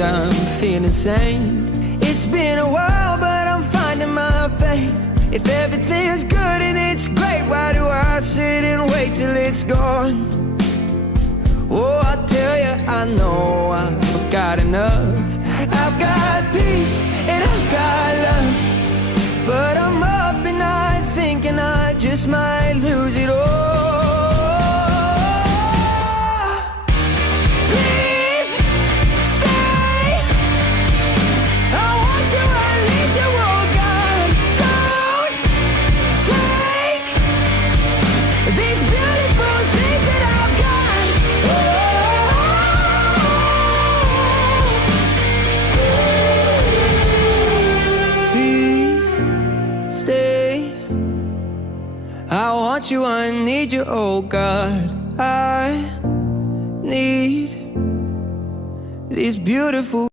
and I'm feeling sane. It's been a while, but I'm finding my faith. If everything's good and it's great, why do I sit and wait till it's gone? Oh, I tell you, I know I've got enough. I've got peace and I've got love, but I'm up at night thinking I just might lose it all. Please stay. I want you, I need you, oh God. Don't take these beautiful things that I've got. Please stay. I want you, I need you, oh God. I need these beautiful